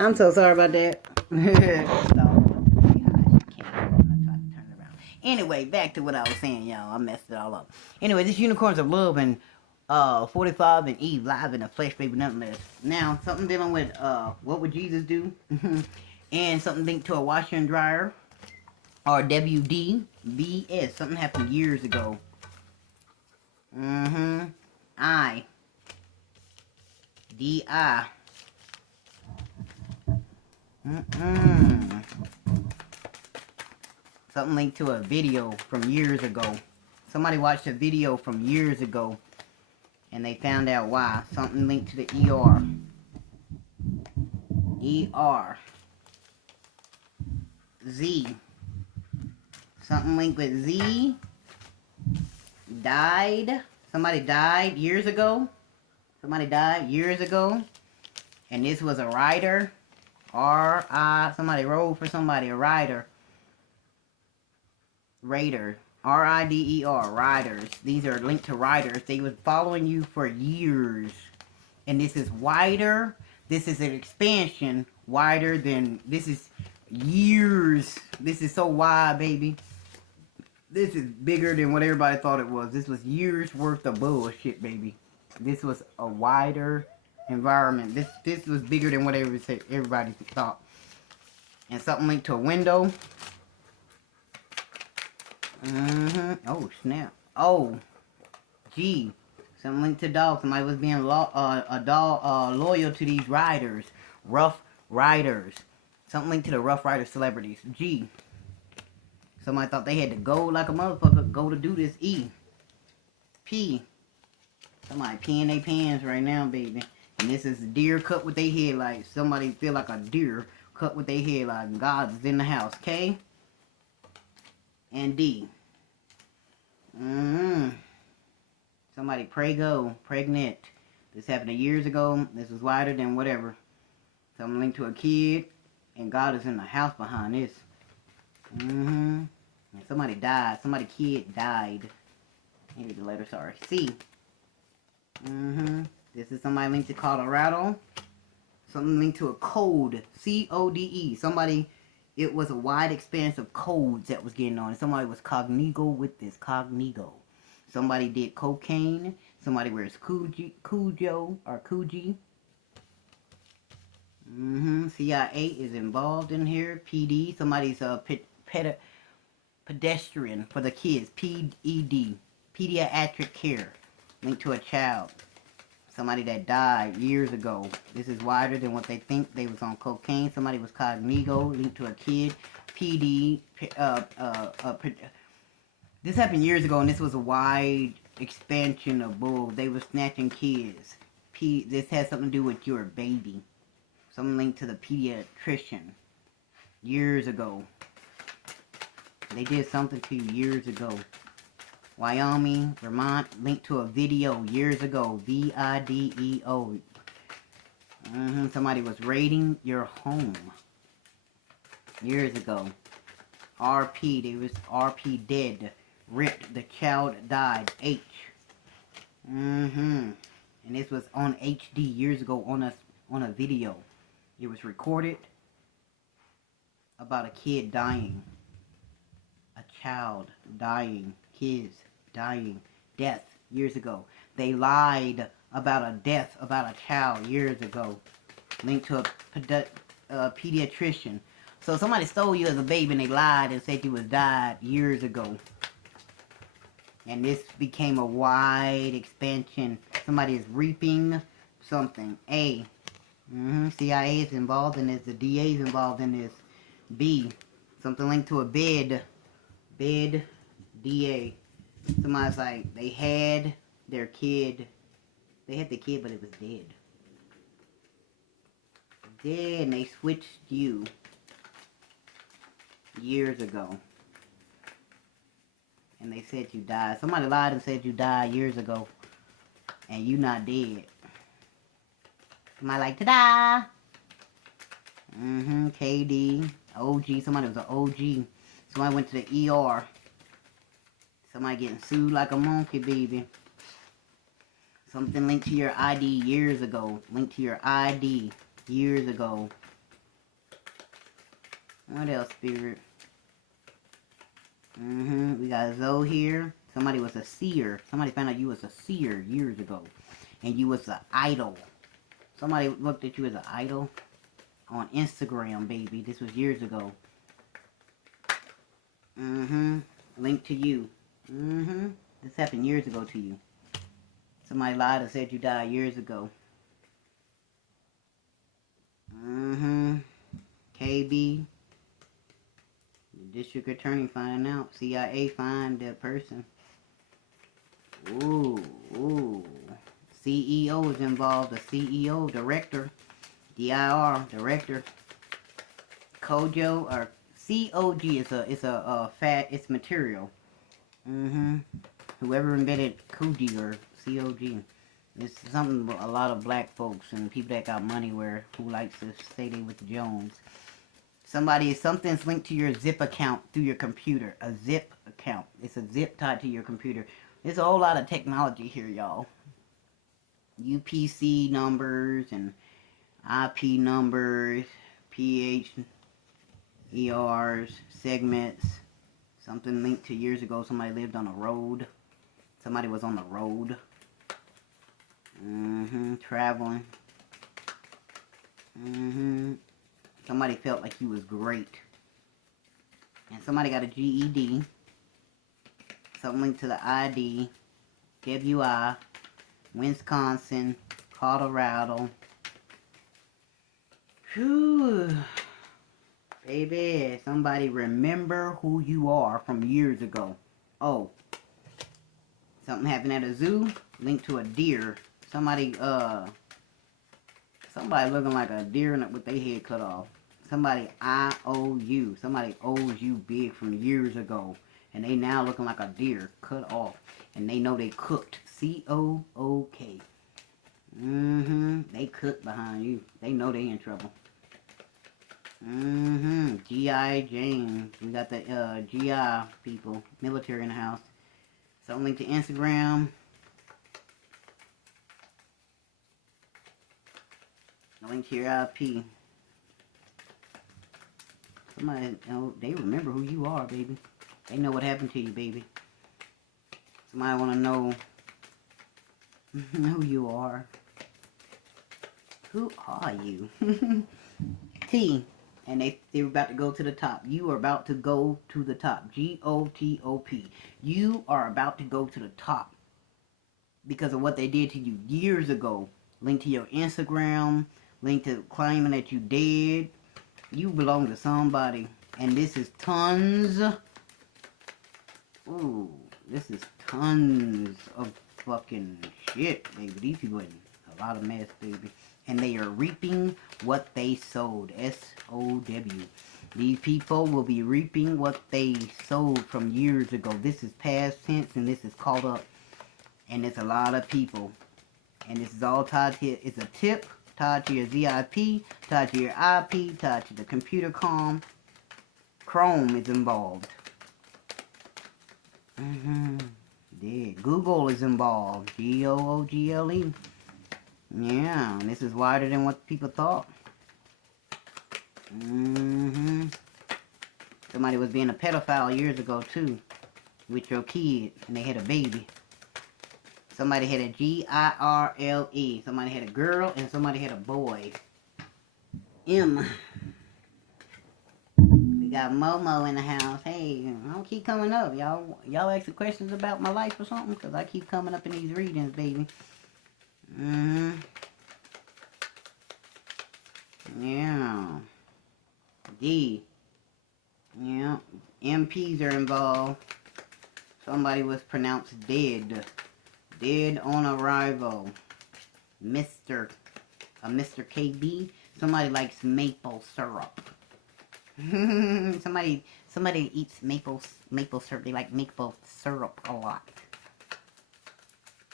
I'm so sorry about that. Anyway, back to what I was saying, y'all. I messed it all up. Anyway, this Unicorns of Love and 45 and Eve live in the flesh, baby, nothing less. Now, something dealing with what would Jesus do? And something linked to a washer and dryer. Or WDBS. Something happened years ago. I. D-I. Something linked to a video from years ago. Somebody watched a video from years ago and they found out why. Something linked to the ER. ER. Z. Something linked with Z. Died. Somebody died years ago. Somebody died years ago. And this was a rider. R-I. Somebody rode for somebody. A rider. Raider. R-I-D-E-R. Riders. These are linked to riders. They were following you for years. And this is wider. This is an expansion. Wider than... This is years. This is so wide, baby. This is bigger than what everybody thought it was. This was years worth of bullshit, baby. This was a wider environment. This was bigger than what everybody thought. And something linked to a window. Oh, snap. Oh. G. Something linked to dog. Somebody was being loyal to these riders. Rough Riders. Something linked to the Rough Rider celebrities. G. Somebody thought they had to go like a motherfucker. Go to do this. E. P. Somebody peeing their pants right now, baby. And this is deer cut with their head like somebody feel like a deer cut with their head like God's in the house. K. And D. Somebody pray go. Pregnant. This happened years ago. This was wider than whatever. Something linked to a kid. And God is in the house behind this. And somebody died. Somebody kid died. Maybe the letter, sorry. C. This is somebody linked to Colorado. Something linked to a code. C-O-D-E. Somebody, it was a wide expanse of codes that was getting on. Somebody was cognigo with this. Cognigo. Somebody did cocaine. Somebody wears Cujo or Coogee. CIA is involved in here. PD. Somebody's a pedestrian for the kids. PED. Pediatric care. Linked to a child. Somebody that died years ago. This is wider than what they think. They was on cocaine. Somebody was cognigo. Linked to a kid. PD. This happened years ago and this was a wide expansion of bull. They were snatching kids. This has something to do with your baby. Something linked to the pediatrician. Years ago. They did something to you years ago. Wyoming, Vermont, linked to a video years ago. V-I-D-E-O. Somebody was raiding your home. Years ago. RP, they was RP dead. Ripped, the child died. H. And this was on HD years ago on a video. It was recorded about a kid dying. A child dying. Kids dying. Death years ago. They lied about a death about a child years ago. Linked to a pediatrician. So somebody stole you as a baby and they lied and said you was died years ago. And this became a wide expansion. Somebody is reaping something. A. CIA is involved in this. The DA is involved in this. B. Something linked to a bed. Bed. DA. Somebody's like, they had their kid. They had the kid, but it was dead. Dead, and they switched you years ago. And they said you died. Somebody lied and said you died years ago. And you not dead. Somebody like, ta-da! KD. OG. Somebody was an OG. Somebody went to the ER. Somebody getting sued like a monkey, baby. Something linked to your ID years ago. Linked to your ID years ago. What else, Spirit? We got Zoe here. Somebody was a seer. Somebody found out you was a seer years ago. And you was an idol. Somebody looked at you as an idol on Instagram, baby. This was years ago. Link to you. This happened years ago to you. Somebody lied and said you died years ago. KB. The district attorney finding out. CIA find that person. Ooh. CEO is involved. The CEO, director. DIR, director. Kojo or COG is a fat. It's material. Whoever invented Koji or COG. It's something a lot of black folks and people that got money who likes to say they with the Jones. Something's linked to your zip account through your computer. A zip account. It's a zip tied to your computer. There's a whole lot of technology here, y'all. UPC numbers and IP numbers, PHERs, segments. Something linked to years ago. Somebody lived on a road. Somebody was on the road. Traveling. Somebody felt like he was great. And somebody got a GED. Something linked to the ID. WI. Wisconsin. Colorado. Whew. Baby, somebody remember who you are from years ago. Oh. Something happened at a zoo. Linked to a deer. Somebody looking like a deer with their head cut off. Somebody IOU. Somebody owes you big from years ago. And they now looking like a deer cut off. And they know they cooked. COOK. They cooked behind you. They know they in trouble. G.I. James. We got the GI people. Military in the house. Something linked to Instagram. Link to your IP. Somebody, they remember who you are, baby. They know what happened to you, baby. Somebody want to know who you are. Who are you? T. And they were about to go to the top. You are about to go to the top. GOTOP. You are about to go to the top. Because of what they did to you years ago. Link to your Instagram. Link to claiming that you dead. You belong to somebody. And this is tons. Ooh. This is tons of fucking shit, baby. These people in a lot of mess, baby. And they are reaping what they sowed. S-O-W. These people will be reaping what they sowed from years ago. This is past tense and this is caught up. And it's a lot of people. And this is all tied to, it's a tip, tied to your ZIP, tied to your IP, tied to the computer com. Chrome is involved. Yeah. Google is involved. Google. Yeah, and this is wider than what people thought. Somebody was being a pedophile years ago too, with your kid, and they had a baby. Somebody had a GIRLE. Somebody had a girl, and somebody had a boy. M. We got Momo in the house. Hey, I don't keep coming up. Y'all asking questions about my life or something? Because I keep coming up in these readings, baby. Yeah. D. Yeah. MPs are involved. Somebody was pronounced dead. Dead on arrival. Mr. KB. Somebody likes maple syrup. somebody eats maple syrup. They like maple syrup a lot.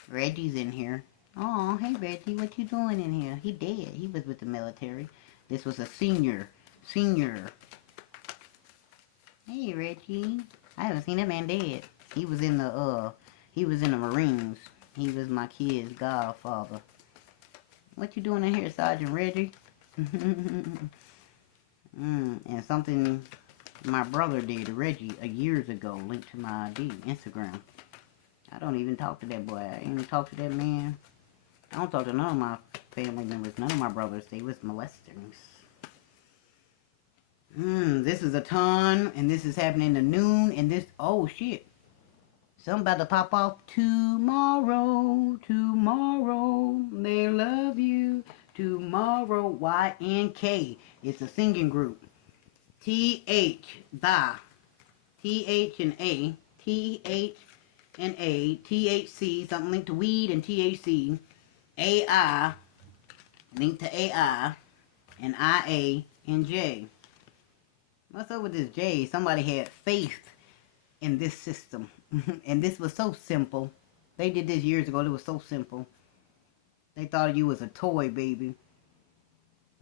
Reggie's in here. Oh, hey Reggie, what you doing in here? He dead. He was with the military. This was a senior. Hey Reggie. I haven't seen that man dead. He was in the Marines. He was my kid's godfather. What you doing in here, Sergeant Reggie? And something my brother did, Reggie, years ago, linked to my ID, Instagram. I don't even talk to that boy. I ain't even talk to that man. I don't talk to none of my family members, none of my brothers. They was molesters. This is a ton, and this is happening to noon, and this, oh shit. Something about to pop off tomorrow, tomorrow, they love you, tomorrow, YNK. It's a singing group. TH, the, TH and A, TH and A, THC, something linked to weed and THC, AI, linked to AI, and IA and J. What's up with this J? Somebody had faith in this system. And this was so simple. They did this years ago. It was so simple. They thought you was a toy, baby.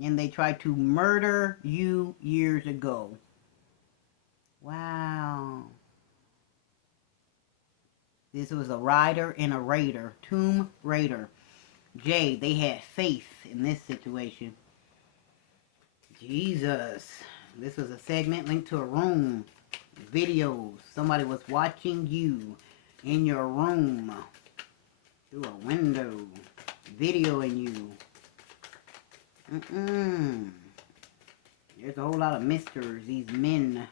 And they tried to murder you years ago. Wow. This was a rider and a raider. Tomb Raider. J, they had faith in this situation. Jesus. This was a segment linked to a room. Videos. Somebody was watching you in your room through a window. Videoing you. There's a whole lot of misters. These men.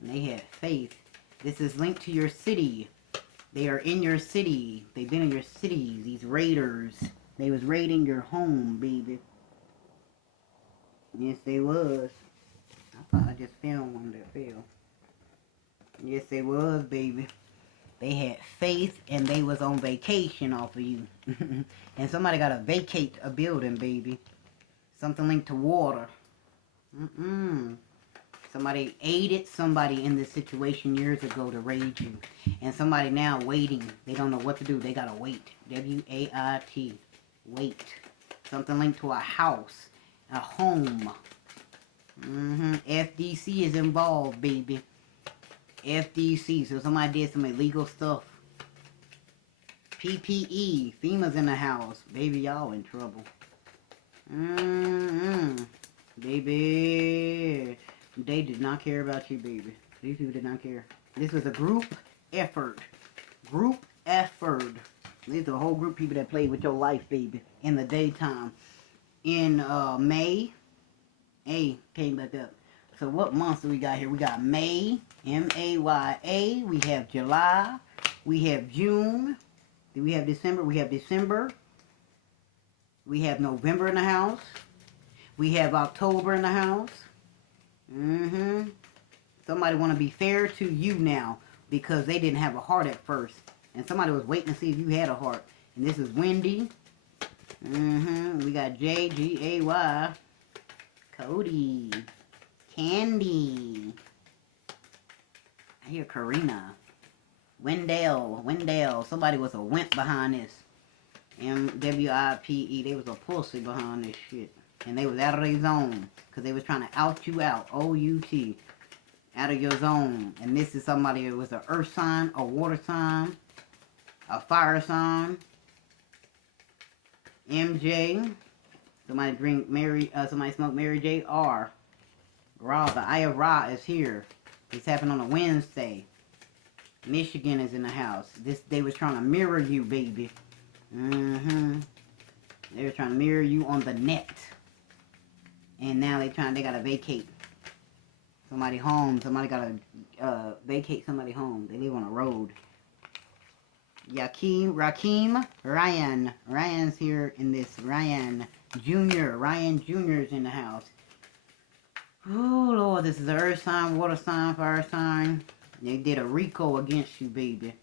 And they had faith. This is linked to your city. They are in your city. They've been in your city. These raiders. They was raiding your home, baby. Yes, they was. I thought I just found one that fell. Yes, they was, baby. They had faith and they was on vacation off of you. And somebody got to vacate a building, baby. Something linked to water. Somebody aided somebody in this situation years ago to raid you. And somebody now waiting. They don't know what to do. They got to wait. W-A-I-T. Wait. Something linked to a house. A home. FDC is involved, baby. FDC. So somebody did some illegal stuff. PPE. FEMA's in the house. Baby, y'all in trouble. Baby. They did not care about you, baby. These people did not care. This was a group effort. Group effort. These are a whole group of people that played with your life, baby. In the daytime. In May. A came back up. So what months do we got here? We got May. M-A-Y-A. We have July. We have June. Do we have December? We have December. We have November in the house. We have October in the house. Somebody want to be fair to you now because they didn't have a heart at first. And somebody was waiting to see if you had a heart. And this is Wendy. We got J-G-A-Y. Cody. Candy. I hear Karina. Wendell. Somebody was a wimp behind this. M-W-I-P-E. They was a pussy behind this shit. And they was out of their zone. Because they was trying to out you out. O-U-T. Out of your zone. And this is somebody that was an earth sign, a water sign, a fire sign. MJ. Somebody somebody smoke Mary J. R. Ra, the Eye of Ra is here. This happened on a Wednesday. Michigan is in the house. They was trying to mirror you, baby. They were trying to mirror you on the net. And now they gotta vacate somebody home. Somebody gotta vacate somebody home. They live on a road. Rakim, Ryan. Ryan's here in this. Ryan Jr. is in the house. Oh, Lord, this is an earth sign, water sign, fire sign. They did a RICO against you, baby.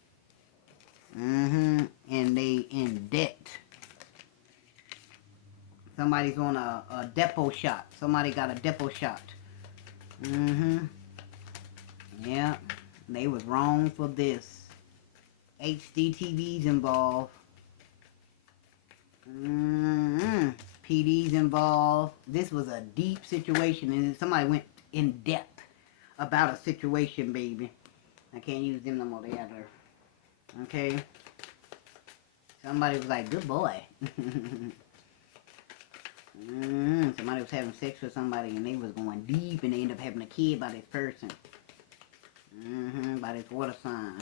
And they in debt. Somebody's on a depot shot. Somebody got a depot shot. Yeah, they was wrong for this. HDTV's involved. PD's involved. This was a deep situation, and somebody went in depth about a situation, baby. I can't use them no more. They have their, okay. Somebody was like, "Good boy." Somebody was having sex with somebody and they was going deep and they ended up having a kid by this person. By this water sign,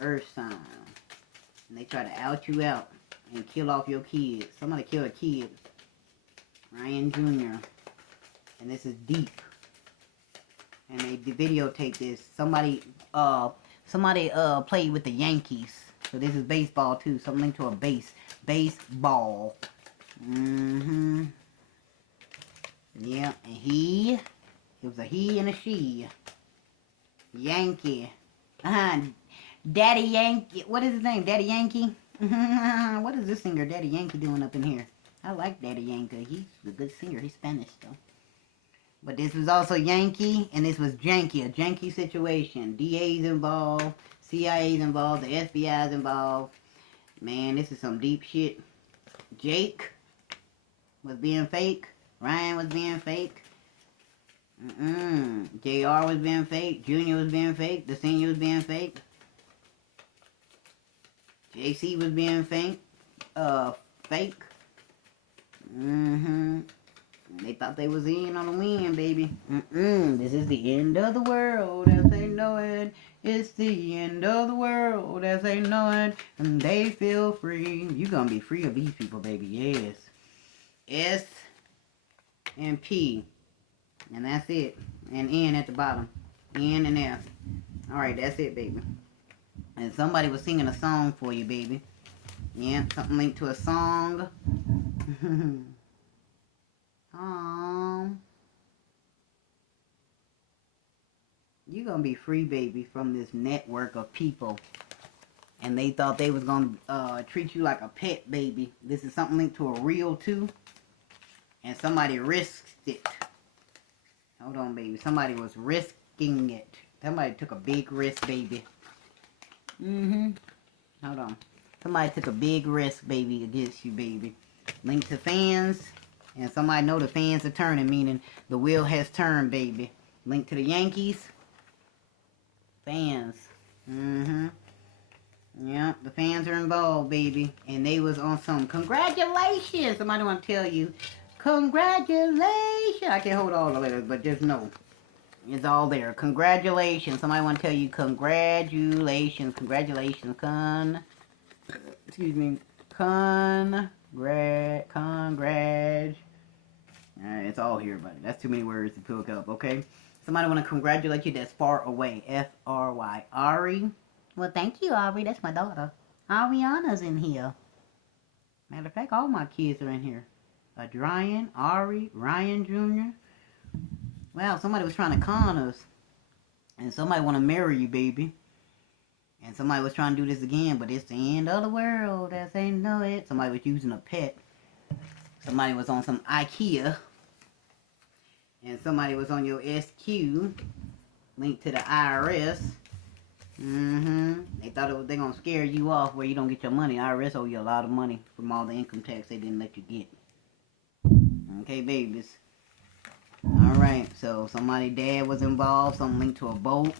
earth sign. And they try to out you out and kill off your kids. Somebody killed a kid. Ryan Jr. And this is deep. And they videotaped this. Somebody played with the Yankees. So this is baseball too. Something linked to a baseball. Yeah, and it was a he and a she. Yankee. Daddy Yankee. What is his name? Daddy Yankee? What is this singer Daddy Yankee doing up in here? I like Daddy Yankee. He's a good singer. He's Spanish though. But this was also Yankee, and this was janky. A janky situation. DA's involved. CIA's involved. The FBI's involved. Man, this is some deep shit. Jake was being fake. Ryan was being fake. JR was being fake. Junior was being fake. The senior was being fake. JC was being fake. Fake. They thought they was in on the win, baby. This is the end of the world as they know it. It's the end of the world as they know it. And they feel free. You gonna be free of these people, baby. Yes. S and P. And that's it. And N at the bottom. N and F. Alright, that's it, baby. And somebody was singing a song for you, baby. Yeah, something linked to a song. You're gonna be free, baby, from this network of people. And they thought they was gonna treat you like a pet, baby. This is something linked to a reel too. And somebody risked it. Hold on, baby. Somebody was risking it. Somebody took a big risk, baby. Hold on. Somebody took a big risk, baby, against you, baby. Linked to fans. And somebody know the fans are turning, meaning the wheel has turned, baby. Linked to the Yankees. Fans. Yeah, the fans are involved, baby. And they was on some congratulations. Somebody want to tell you. Congratulations. I can't hold all the letters, but just know. It's all there. Congratulations. Somebody want to tell you congratulations. Congratulations. Excuse me. Alright, it's all here, buddy. That's too many words to pick up, okay? Somebody want to congratulate you that's far away. F-R-Y. Ari. Well, thank you, Ari. That's my daughter. Ariana's in here. Matter of fact, all my kids are in here. Adrian, Ari, Ryan Jr. Well, somebody was trying to con us. And somebody want to marry you, baby. And somebody was trying to do this again, but it's the end of the world as they know it. Somebody was using a pet. Somebody was on some IKEA. And somebody was on your SQ. Linked to the IRS. They thought they gonna scare you off where you don't get your money. IRS owe you a lot of money from all the income tax they didn't let you get. Okay, babies. Alright, so somebody dad was involved. Something linked to a boat.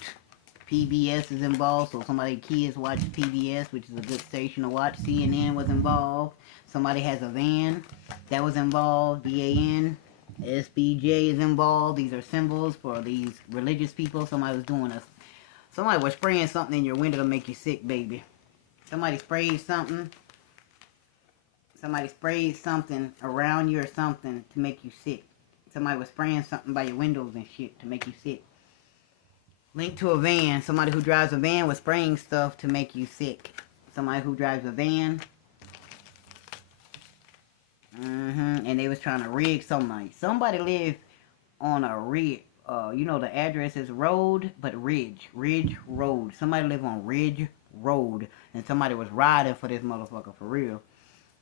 PBS is involved, so somebody kids watch PBS, which is a good station to watch. CNN was involved. Somebody has a van that was involved. VAN. SBJ is involved. These are symbols for these religious people. Somebody was spraying something in your window to make you sick, baby. Somebody sprayed something. Somebody sprayed something around you or something to make you sick. Somebody was spraying something by your windows and shit to make you sick. Linked to a van. Somebody who drives a van was spraying stuff to make you sick. Somebody who drives a van. And they was trying to rig somebody. Somebody lived on a rig. You know the address is Road, but Ridge. Ridge Road. Somebody lived on Ridge Road. And somebody was riding for this motherfucker for real.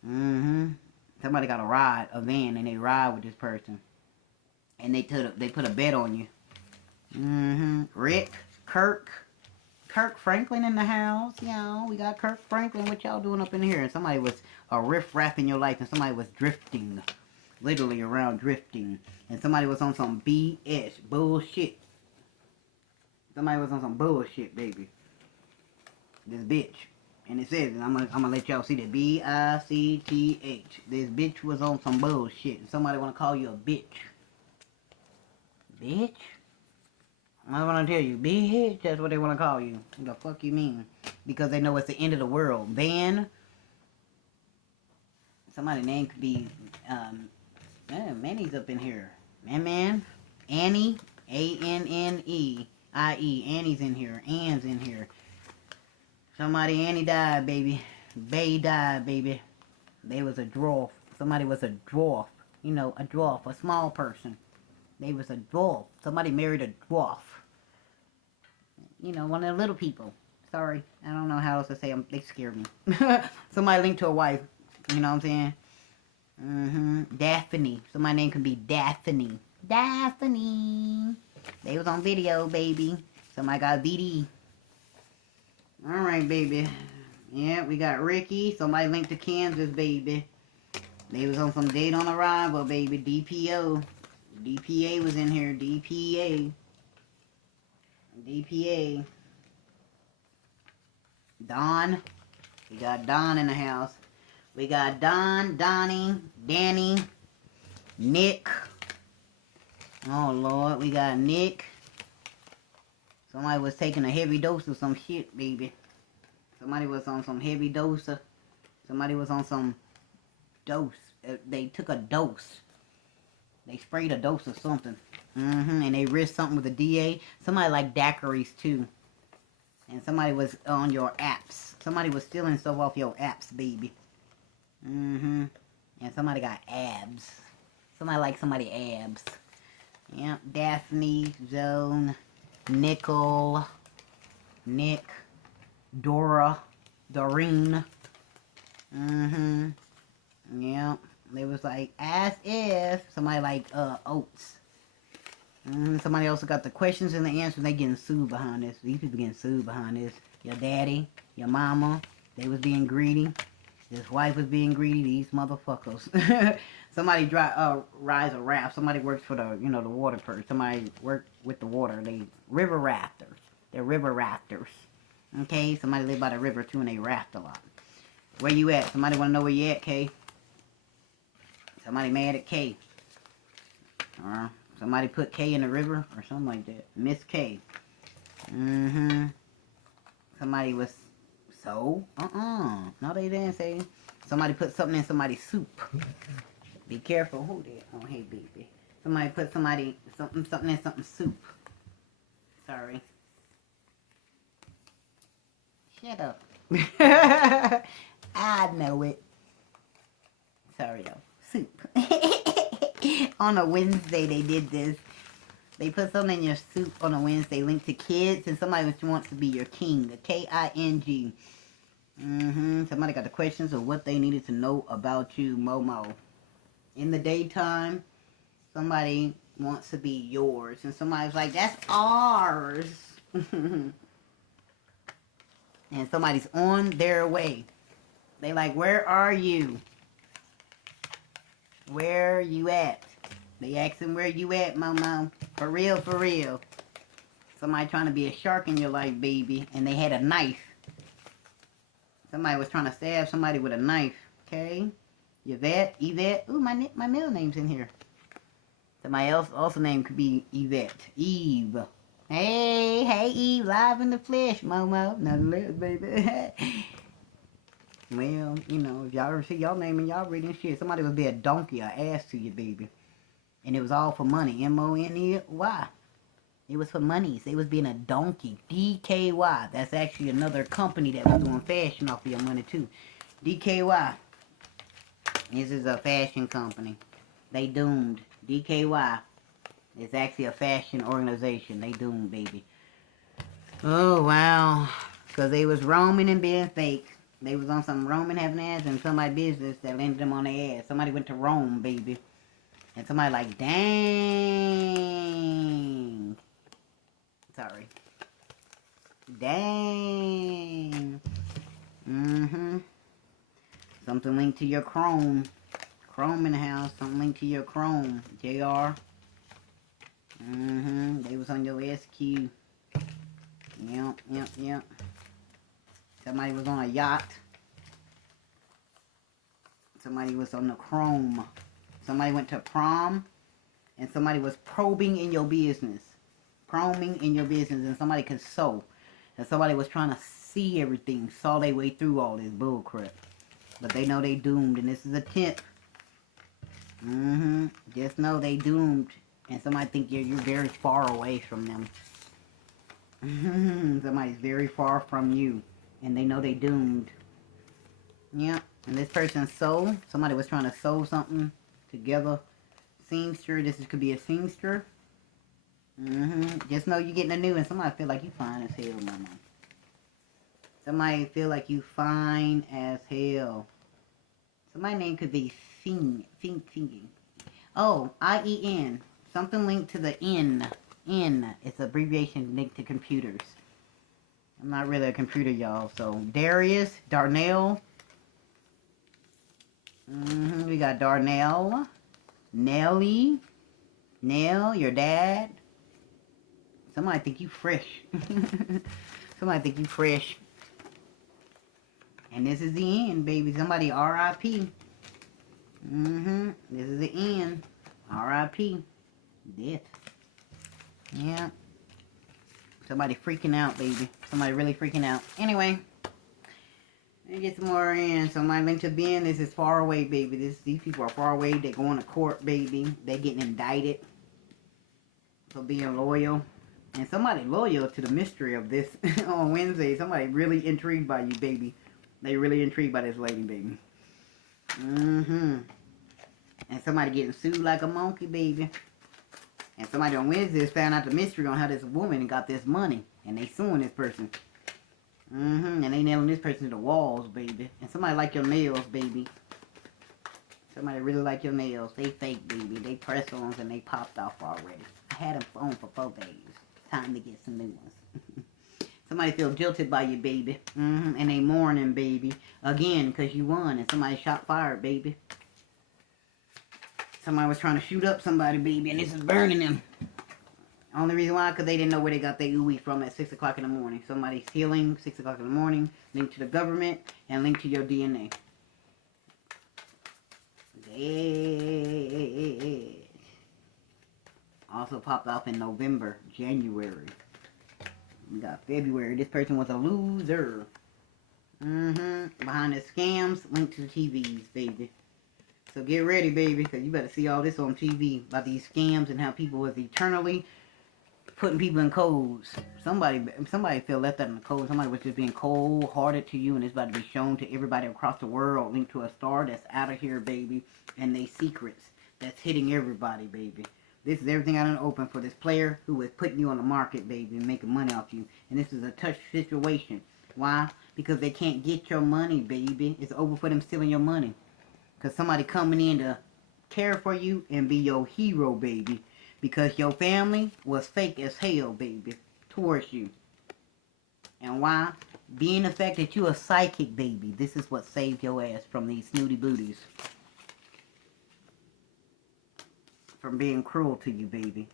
Somebody got a van, and they ride with this person. And they put a bet on you. Rick, Kirk Franklin in the house. Yeah, we got Kirk Franklin. What y'all doing up in here? And somebody was riff-raff in your life, and somebody was drifting. Literally around drifting. And somebody was on some BS. Bullshit. Somebody was on some bullshit, baby. This bitch. And it says, I'm gonna let y'all see that. B-I-C-T-H. This bitch was on some bullshit. Somebody wanna call you a bitch. Bitch? I wanna tell you, bitch, that's what they wanna call you. What the fuck you mean? Because they know it's the end of the world. Van. Somebody's name could be, Manny's up in here. Man. Annie. A-N-N-E-I-E. Annie's in here. Ann's in here. Somebody, Annie died, baby. Bay died, baby. They was a dwarf. Somebody was a dwarf. You know, a dwarf. A small person. They was a dwarf. Somebody married a dwarf. You know, one of the little people. Sorry. I don't know how else to say them. They scare me. Somebody linked to a wife. You know what I'm saying? Daphne. Somebody's name could be Daphne. Daphne. They was on video, baby. Somebody got VD. Alright, baby. Yeah, we got Ricky. Somebody linked to Kansas, baby. They was on some date on arrival, baby. DPO. DPA was in here. DPA. DPA. Don. We got Don in the house. We got Don, Donnie, Danny, Nick. Oh, Lord. We got Nick. Somebody was taking a heavy dose of some shit, baby. Somebody was on some heavy dose. Somebody was on some dose. They took a dose. They sprayed a dose of something. And they risked something with a DA. Somebody like daiquiris, too. And somebody was on your apps. Somebody was stealing stuff off your apps, baby. And somebody got abs. Somebody like somebody abs. Yep, Daphne, Zone, Nickel, Nick, Dora, Doreen. Yep. They was like, as if. Somebody like, Oats. Somebody also got the questions and the answers. They getting sued behind this. These people getting sued behind this. Your daddy, your mama, they was being greedy. His wife was being greedy. These motherfuckers. Somebody rides a raft. Somebody works for the, the water person. Somebody worked with the water. They river rafters. They're river rafters. Okay? Somebody live by the river too and they raft a lot. Where you at? Somebody want to know where you at, Kay? Somebody mad at Kay. Or somebody put Kay in the river or something like that. Miss Kay. Somebody was so? No, they didn't say. Somebody put something in somebody's soup. Be careful. Who did? Oh, hey, baby. Somebody put something in something's soup. Sorry. Shut up. I know it. Sorry, though. Soup. On a Wednesday, they did this. They put something in your soup on a Wednesday linked to kids, and somebody wants to be your king. The K-I-N-G. Somebody got the questions of what they needed to know about you, Momo. In the daytime, somebody wants to be yours, and somebody's like, that's ours. And somebody's on their way. They like, where are you? Where you at? They asking where you at, Momo. For real, for real. Somebody trying to be a shark in your life, baby. And they had a knife. Somebody was trying to stab somebody with a knife. Okay? Yvette. Ooh, my middle name's in here. Somebody else also name could be Yvette. Eve. Hey, Eve. Live in the flesh, Momo. Nothing less, baby. Well, if y'all ever see y'all name and y'all reading shit, somebody would be a donkey or ass to you, baby. And it was all for money. M-O-N-E-Y. It was for monies. They was being a donkey. DKY. That's actually another company that was doing fashion off of your money, too. DKY. This is a fashion company. They doomed. DKY. It's actually a fashion organization. They doomed, baby. Oh, wow. Because they was roaming and being fake. They was on some Roman having ass and somebody's business that landed them on their ass. Somebody went to Rome, baby. And somebody like, dang. Sorry. Dang. Something linked to your Chrome. Chrome in the house. Something linked to your Chrome. JR. They was on your SQ. Yep. Somebody was on a yacht. Somebody was on the chrome. Somebody went to prom. And somebody was probing in your business. Probing in your business. And somebody could sew. And somebody was trying to see everything. Saw their way through all this bullcrap. But they know they doomed. And this is a tip. Just know they doomed. And somebody think you're very far away from them. Somebody's very far from you. And they know they doomed. Yeah. And this person sewed. Somebody was trying to sew something together. Seamster. This could be a seamster. Just know you're getting a new. And somebody feel like you fine as hell, mama. Somebody feel like you fine as hell. Somebody's name could be Singing. Oh, IEN. Something linked to the N. N. It's an abbreviation linked to computers. I'm not really a computer, y'all. So, Darius, Darnell. We got Darnell. Nelly. Nell, your dad. Somebody think you fresh. Somebody think you fresh. And this is the end, baby. Somebody R.I.P. This is the end. R.I.P. Death. Yeah. Somebody freaking out, baby. Somebody really freaking out. Anyway. Let me get some more in. Somebody linked to Ben. This is far away, baby. These people are far away. They're going to court, baby. They're getting indicted for being loyal. And somebody loyal to the mystery of this on Wednesday. Somebody really intrigued by you, baby. They really intrigued by this lady, baby. And somebody getting sued like a monkey, baby. And somebody on Wednesday found out the mystery on how this woman got this money. And they suing this person. And they nailing this person to the walls, baby. And somebody like your nails, baby. Somebody really like your nails. They fake, baby. They press-ons and they popped off already. I had them on for 4 days. Time to get some new ones. Somebody feel jilted by you, baby. And they mourning, baby. Again, because you won and somebody shot fired, baby. Somebody was trying to shoot up somebody, baby, and this is burning them. Only reason why, because they didn't know where they got their ooey from at 6 o'clock in the morning. Somebody's healing, 6 o'clock in the morning, linked to the government, and linked to your DNA. Dead. Also popped off in November, January. We got February. This person was a loser. Behind the scams, linked to the TVs, baby. So get ready, baby, because you better see all this on TV about these scams and how people was eternally putting people in codes. Somebody feel left out in the code. Somebody was just being cold-hearted to you, and it's about to be shown to everybody across the world. Linked to a star that's out of here, baby, and they secrets that's hitting everybody, baby. This is everything I done open for this player who is putting you on the market, baby, and making money off you. And this is a touch situation. Why? Because they can't get your money, baby. It's over for them stealing your money. Because somebody coming in to care for you and be your hero, baby. Because your family was fake as hell, baby, towards you. And why? Being the fact that you a psychic, baby. This is what saved your ass from these snooty booties. From being cruel to you, baby.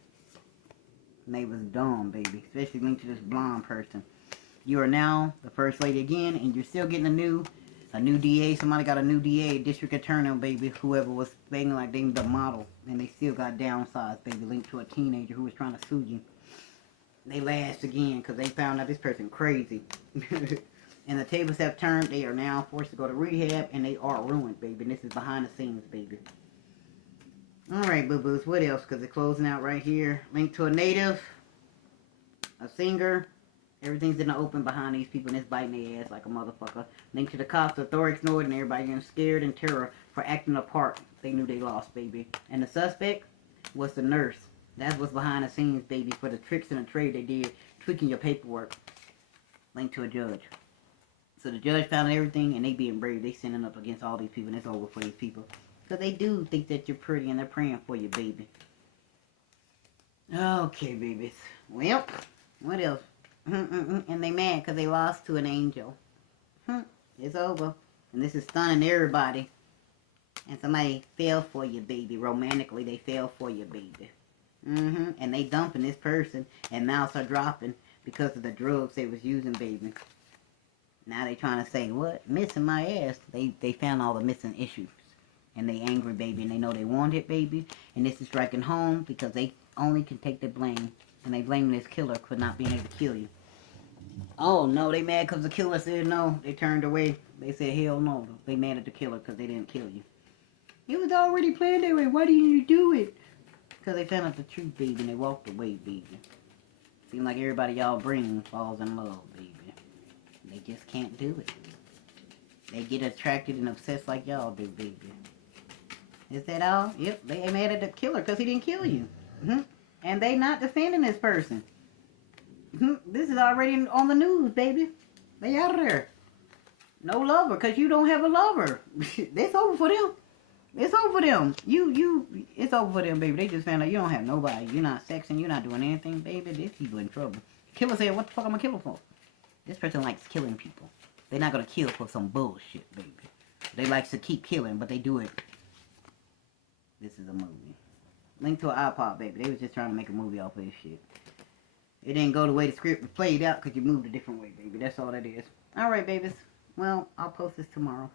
And they was dumb, baby. Especially linked to this blonde person. You are now the first lady again, and you're still getting a new DA. Somebody got a new DA, district attorney, baby. Whoever was begging like they the model. And they still got downsized, baby. Linked to a teenager who was trying to sue you. They last again because they found out this person crazy. And the tables have turned. They are now forced to go to rehab, and they are ruined, baby. And this is behind the scenes, baby. Alright, boo-boos. What else? Because it's closing out right here. Linked to a native. A singer. Everything's in the open behind these people, and it's biting their ass like a motherfucker. Linked to the cops, authorities ignored, and everybody getting scared and terror for acting a part. They knew they lost, baby. And the suspect was the nurse. That's what's behind the scenes, baby, for the tricks and the trade they did, tweaking your paperwork. Linked to a judge. So the judge found everything, and they being brave. They sending up against all these people, and it's over for these people. Because they do think that you're pretty, and they're praying for you, baby. Okay, babies. Well, what else? And they mad because they lost to an angel. It's over. And this is stunning everybody. And somebody fell for you, baby. Romantically, they fell for you, baby. And they dumping this person. And mouths are dropping because of the drugs they was using, baby. Now they trying to say, what? Missing my ass. They found all the missing issues. And they angry, baby. And they know they want it, baby. And this is striking home because they only can take the blame. And they blame this killer for not being able to kill you. Oh, no. They mad because the killer said no. They turned away. They said, hell no. They mad at the killer because they didn't kill you. It was already planned that way. Why didn't you do it? Because they found out the truth, baby. And they walked away, baby. Seems like everybody y'all bring falls in love, baby. They just can't do it. They get attracted and obsessed like y'all do, baby. Is that all? Yep, they mad at the killer because he didn't kill you. And they not defending this person. This is already on the news, baby. They out of there. No lover because you don't have a lover. It's over for them. It's over for them. It's over for them, baby. They just found out you don't have nobody. You're not sexing. You're not doing anything, baby. These people in trouble. Killer said, what the fuck am I killing for? This person likes killing people. They're not going to kill for some bullshit, baby. They like to keep killing, but they do it. This is a movie. Link to an iPod, baby. They was just trying to make a movie off of this shit. It didn't go the way the script was played out because you moved a different way, baby. That's all that is. Alright, babies. Well, I'll post this tomorrow.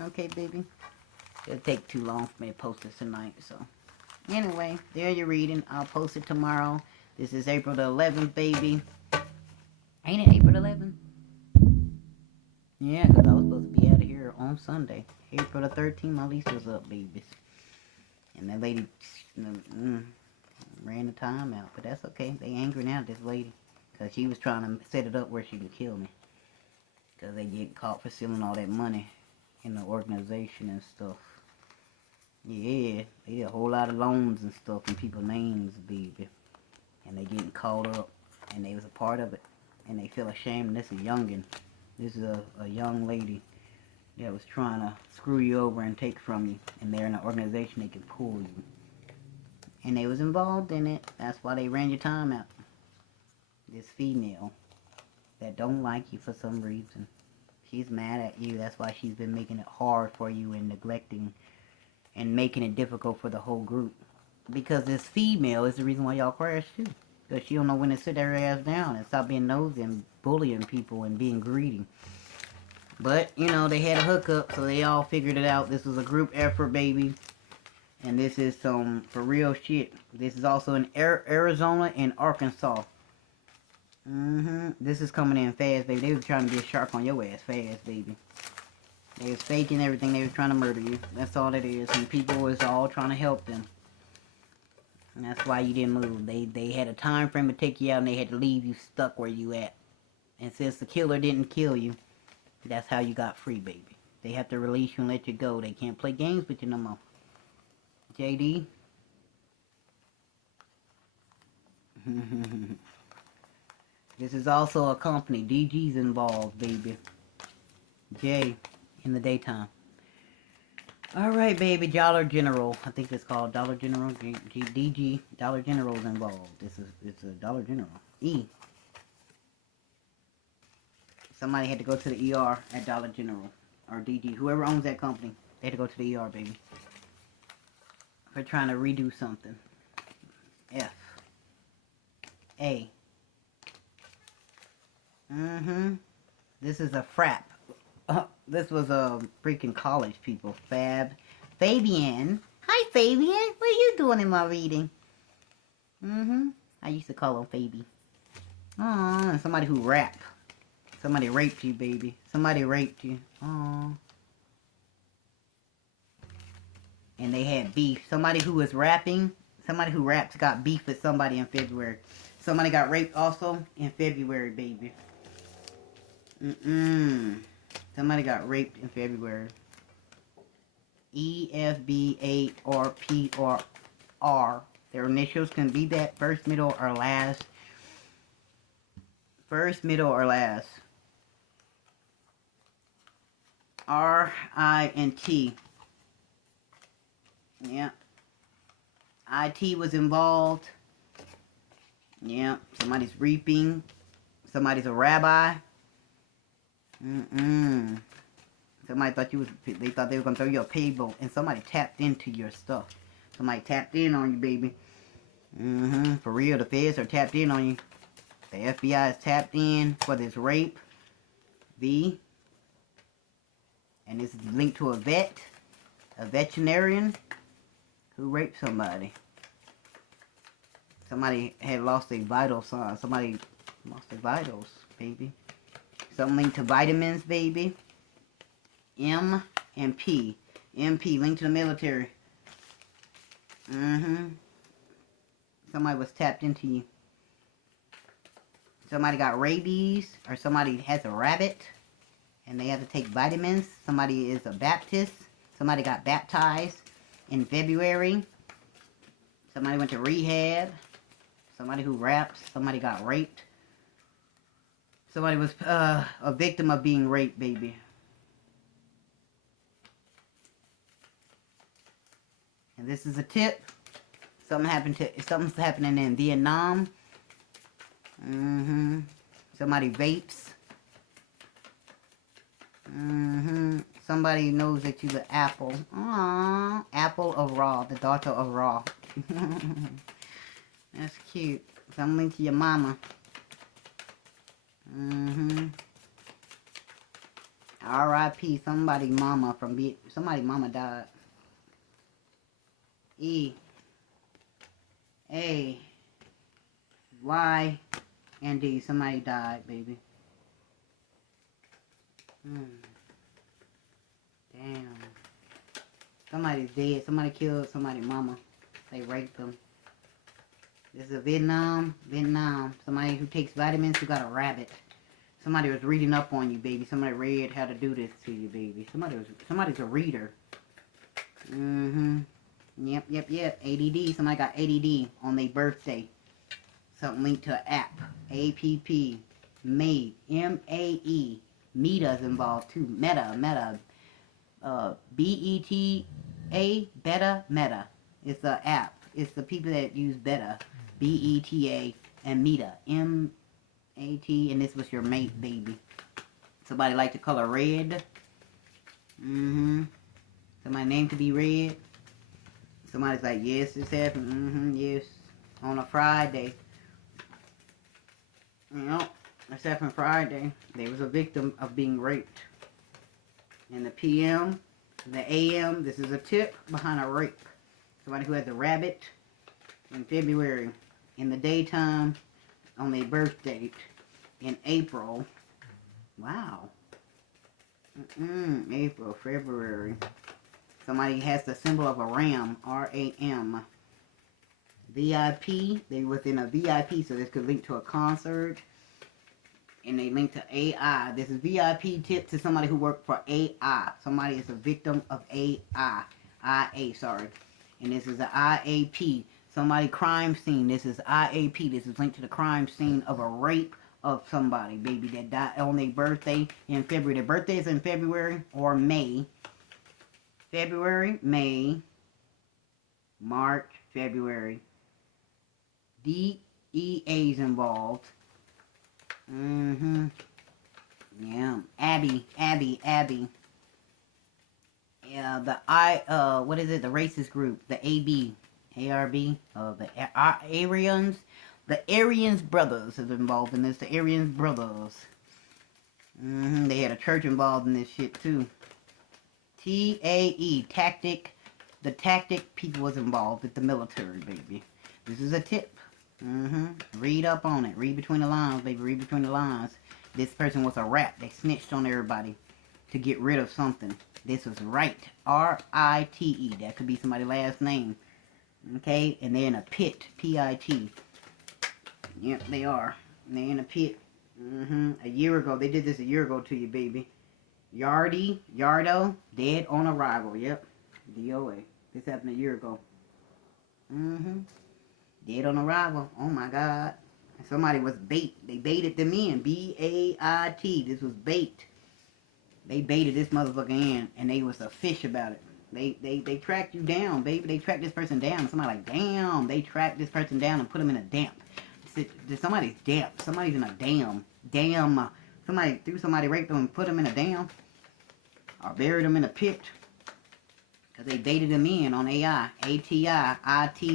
Okay, baby? It'll take too long for me to post this tonight, so. Anyway, there you're reading. I'll post it tomorrow. This is April the 11th, baby. Ain't it April 11th? Yeah, because I was supposed to be out of here on Sunday. April the 13th, my lease was up, babies. And that lady ran the time out. But that's okay. They angry now at this lady. Because she was trying to set it up where she could kill me. Because they get caught for stealing all that money in the organization and stuff. Yeah, they did a whole lot of loans and stuff in people's names, baby. And they getting caught up. And they was a part of it. And they feel ashamed. And this is a youngin'. This is a young lady that was trying to screw you over and take from you. And they're in an organization they can pull you. And they was involved in it. That's why they ran your time out. This female that don't like you for some reason. She's mad at you. That's why she's been making it hard for you and neglecting and making it difficult for the whole group. Because this female is the reason why y'all crash too. Because she don't know when to sit her ass down and stop being nosy and bullying people and being greedy. But, you know, they had a hookup, so they all figured it out. This was a group effort, baby. And this is some for real shit. This is also in Arizona and Arkansas. This is coming in fast, baby. They were trying to be a shark on your ass fast, baby. They was faking everything. They was trying to murder you. That's all it is. And people was all trying to help them. And that's why you didn't move. They had a time frame to take you out, and they had to leave you stuck where you at. And since the killer didn't kill you, that's how you got free, baby. They have to release you and let you go. They can't play games with you no more. JD? This is also a company. DG's involved, baby. J in the daytime. Alright, baby. Dollar General. I think it's called Dollar General. DG. Dollar General's involved. It's a Dollar General. E. Somebody had to go to the ER at Dollar General. Or DG. Whoever owns that company. They had to go to the ER, baby. For trying to redo something. F. A. This is a frap. This was a freaking college people. Fabian. Hi, Fabian. What are you doing in my reading? I used to call him Fabi. Aw, and somebody who rap. Somebody raped you, baby. Somebody raped you. Aw. And they had beef. Somebody who was rapping. Somebody who raps got beef with somebody in February. Somebody got raped also in February, baby. Somebody got raped in February. E, F, B, A, or P, or R. Their initials can be that first, middle, or last. First, middle, or last. R, I, and T. Yeah. IT was involved. Yeah. Somebody's reaping. Somebody's a rabbi. Somebody thought they thought they were gonna throw you a payroll, and somebody tapped into your stuff. Somebody tapped in on you, baby. For real, the feds are tapped in on you. The FBI is tapped in for this rape. V. And this is linked to a veterinarian who raped somebody. Somebody had lost their vital signs. Somebody lost their vitals, baby. Something linked to vitamins, baby. M and P. MP linked to the military. Somebody was tapped into you. Somebody got rabies, or somebody has a rabbit and they have to take vitamins. Somebody is a Baptist. Somebody got baptized in February. Somebody went to rehab. Somebody who raps. Somebody got raped. Somebody was a victim of being raped, baby. And this is a tip. Something's happening in Vietnam. Somebody vapes. Somebody knows that you're the apple. Aww. Apple of Ra, the daughter of Ra. That's cute. Something to your mama. R.I.P. Somebody mama died. E. A. Y. And D. Somebody died, baby. Damn. Somebody's dead. Somebody killed somebody's mama. They raped them. This is a Vietnam. Somebody who takes vitamins who got a rabbit. Somebody was reading up on you, baby. Somebody read how to do this to you, baby. Somebody's a reader. Yep. ADD. Somebody got ADD on their birthday. Something linked to an app. APP. Made. M-A-E. Meta's involved too. Meta. B-E-T-A. Meta. It's an app. It's the people that use Beta. B-E-T-A. And Meta. M-A-T. And this was your mate, baby. Somebody like the color red. Somebody named to be red. Somebody's like, yes, this happened. Yes. On a Friday. Yep. This happened Friday. They was a victim of being raped. In the PM, the AM, this is a tip behind a rape. Somebody who has a rabbit in February. In the daytime, on their birth date, in April. Wow. April, February. Somebody has the symbol of a ram, R-A-M. VIP, they within a VIP, so this could link to a concert. And they link to AI. This is VIP tip to somebody who worked for AI. Somebody is a victim of AI. IA, sorry. And this is the IAP. Somebody crime scene. This is IAP. This is linked to the crime scene of a rape of somebody, baby, that died on their birthday in February. Their birthday is in February or May. February, May, March, February. DEA's involved. Yeah. Abby. Yeah, the what is it? The racist group. The AB. ARB. The Aryans. The Aryans brothers is involved in this. The Aryans brothers. They had a church involved in this shit too. TAE. Tactic. The tactic people was involved with the military, baby. This is a tip. Read up on it. Read between the lines, baby. Read between the lines. This person was a rat. They snitched on everybody to get rid of something. This was right. R-I-T-E. That could be somebody's last name. Okay? And they're in a pit. P-I-T. Yep, they are. And they're in a pit. A year ago. They did this a year ago to you, baby. Yardo. Dead on arrival. Yep. DOA. This happened a year ago. Dead on arrival. Oh my God. Somebody was bait. They baited them in. B-A-I-T. This was bait. They baited this motherfucker in, and they was a fish about it. They tracked you down, baby. They tracked this person down. Somebody like, damn. They tracked this person down and put him in a damp. Somebody's damp. Somebody's in a dam. Damn. Somebody threw somebody, raped them, and put them in a dam. Or buried them in a pit. Because they baited them in on AI. A-T-I. I-T.